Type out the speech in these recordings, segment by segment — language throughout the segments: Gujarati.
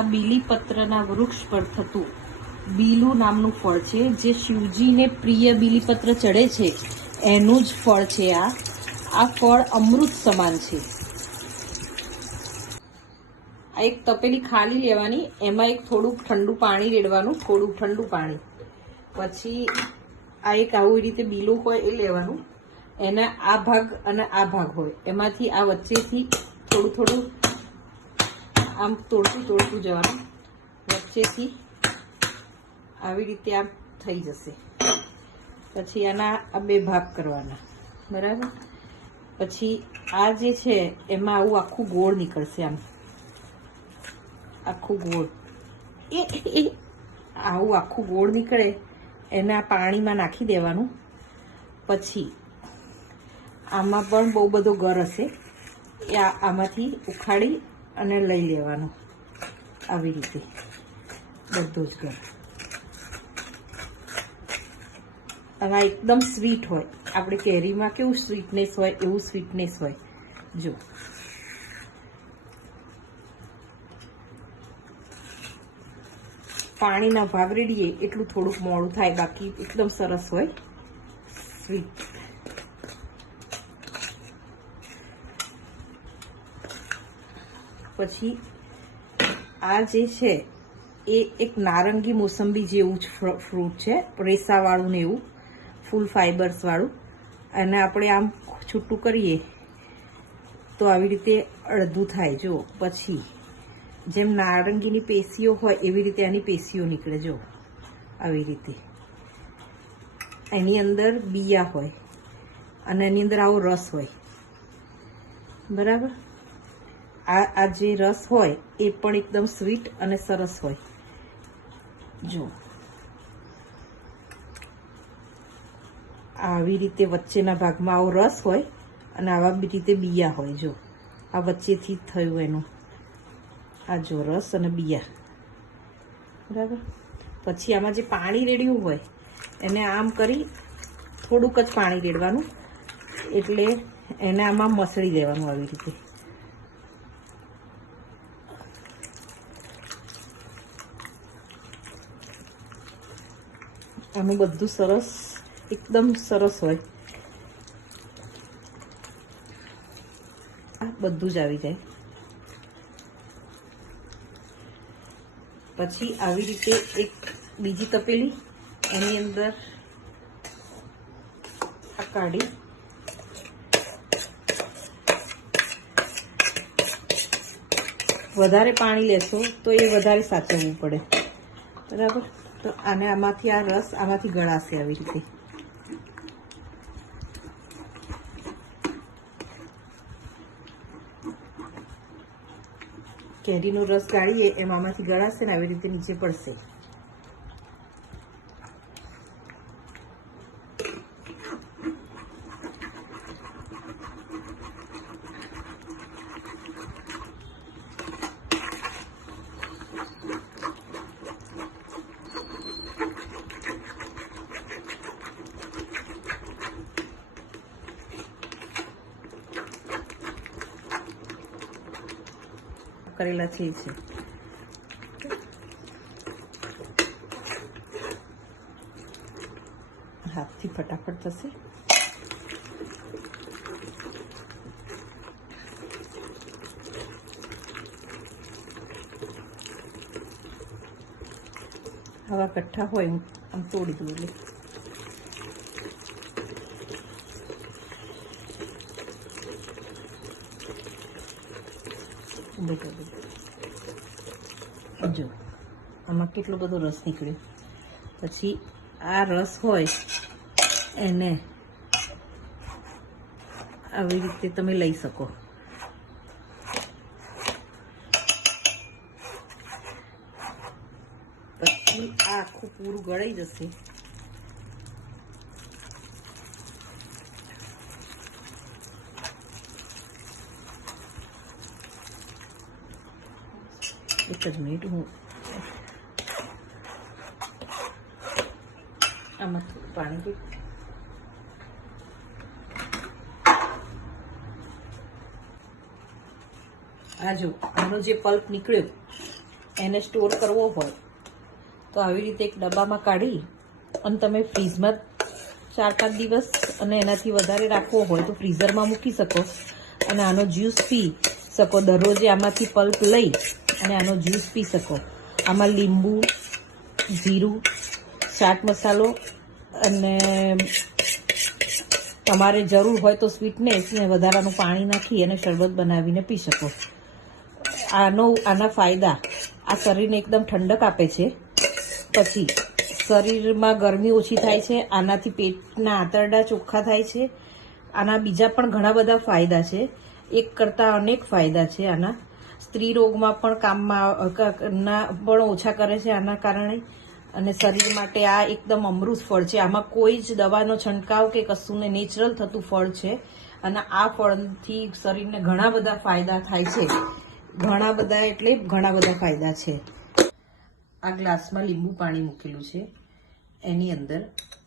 આ બીલીપત્રના વૃક્ષ પર થતું બીલું નામનું ફળ છે, જે શિવજીને પ્રિય બીલીપત્ર ચડે છે એનું જ ફળ છે આ ફળ અમૃત સમાન છે। આ એક તપેલી ખાલી લેવાની, એમાં એક થોડું ઠંડુ પાણી રેડવાનું, થોડું ઠંડુ પાણી, પછી આ એક આવી રીતે બીલું હોય એ લેવાનું, એના આ ભાગ અને આ ભાગ હોય એમાંથી આ વચ્ચેથી થોડું થોડું આમ તોડતું જવાનું, વચ્ચેથી આવી રીતે આમ થઈ જશે। પછી આના આ બે ભાગ કરવાના, બરાબર। પછી આ જે છે એમાં આવું આખું ગોળ નીકળશે, આમ આખું ગોળ આવું આખું ગોળ નીકળે એને આ પાણીમાં નાખી દેવાનું। પછી આમાં પણ બહુ બધો ગર હશે, એ આમાંથી ઉખાડી અને લઈ લેવાનું, આવી રીતે બધો જ ગર। અને આ એકદમ સ્વીટ હોય, આપણે કેરીમાં કેવું સ્વીટનેસ હોય એવું સ્વીટનેસ હોય। જો પાણીના ભાગ રેડીએ એટલું થોડુંક મોડું થાય, બાકી એકદમ સરસ હોય સ્વીટ। પછી આ જે છે એ એક નારંગી મોસંબી જેવું જ ફ્રૂટ છે, રેસાવાળું ને એવું, ફૂલ ફાઈબર્સ વાળું। અને આપણે આમ છૂટું કરીએ તો આવી રીતે અડધું થાય, જો પછી જેમ નારંગીની પેશીઓ હોય એવી રીતે આની પેશીઓ નીકળે, જો આવી રીતે એની અંદર બીયા હોય અને એની અંદર આવો રસ હોય, બરાબર। આ જે રસ હોય એ પણ એકદમ સ્વીટ અને સરસ હોય। જો આવી રીતે વચ્ચેના ભાગમાં આવો રસ હોય અને આવા બી રીતે બીયા હોય, જો આ વચ્ચેથી થયું એનું, આ જો રસ અને બીયા, બરાબર। પછી આમાં જે પાણી રેડ્યું હોય એને આમ કરી થોડુંક જ પાણી રેડવાનું, એટલે એને આમાં મસળી દેવાનું આવી રીતે। આનું બધું સરસ, એકદમ સરસ હોય, બધું જ આવી જાય। પછી આવી રીતે એક બીજી તપેલી, એની અંદર આ કાઢી વધારે પાણી લેશો તો એ વધારે સાચવવું પડે, બરાબર। તો આને આમાંથી આ રસ આમાંથી ગળાશે આવી રીતે। કેરીનો રસ ગાળીએ એમ આમાંથી ગળાશે ને આવી રીતે નીચે પડશે। કરેલા છે હાથથી ફટાફટ થશે। આવા કઠ્ઠા હોય આમ તોડી દઉં એટલે જો આમાં કેટલો બધો રસ નીકળ્યો। પછી આ રસ હોય એને આવી રીતે તમે લઈ શકો। પછી આ આખું પૂરું ગળાઈ જશે। એક જ મિનિટ, હું આમાં થોડું પાણી આ જો આનો જે પલ્પ નીકળ્યો એને સ્ટોર કરવો હોય તો આવી રીતે એક ડબ્બામાં કાઢી અને તમે ફ્રીઝમાં 4-5 દિવસ અને એનાથી વધારે રાખવો હોય તો ફ્રીઝરમાં મૂકી શકો અને આનો જ્યુસ પી શકો. દરરોજે આમાંથી પલ્પ લઈ અને આનો જ્યુસ પી શકો. આમાં લીંબુ, જીરું, ચાટ મસાલો અને તમારે જરૂર હોય તો સ્વીટનેસ ને વધારાનું પાણી નાખી અને શરબત બનાવીને પી શકો. આના ફાયદા, આ શરીરને એકદમ ઠંડક આપે છે. પછી શરીરમાં ગરમી ઓછી થાય છે. આનાથી પેટના આંતરડા ચોખ્ખા થાય છે. આના બીજા પણ ઘણા બધા ફાયદા છે. એક કરતાં અનેક ફાયદા છે આના. સ્ત્રી રોગમાં પણ કામમાં પણ ઓછા કરે છે આના કારણે. અને શરીર માટે આ એકદમ અમૃત ફળ છે. આમાં કોઈ જ દવાનો છંટકાવ કે કશું ને નેચરલ થતું ફળ છે. અને આ ફળથી શરીરને ઘણા બધા ફાયદા થાય છે. ઘણા બધા એટલે ઘણા બધા ફાયદા છે. આ ગ્લાસમાં લીંબુ પાણી મૂકેલું છે. એની અંદર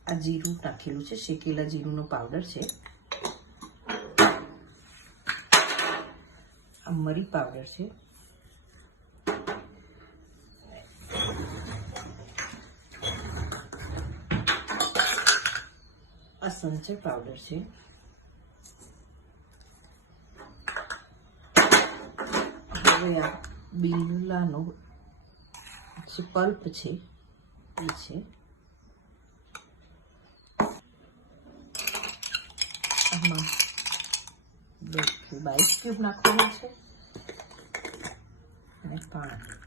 આ જીરું નાખેલું છે. શેકેલા જીરુંનો પાવડર છે. આ મરી પાવડર છે. આ સંચર પાવડર છે. હવે આ બિરલાનો જે પલ્પ છે એ છે. આમાં 2 ક્યુબ આઈસ ક્યુબ નાખવાનું છે અને પાણી.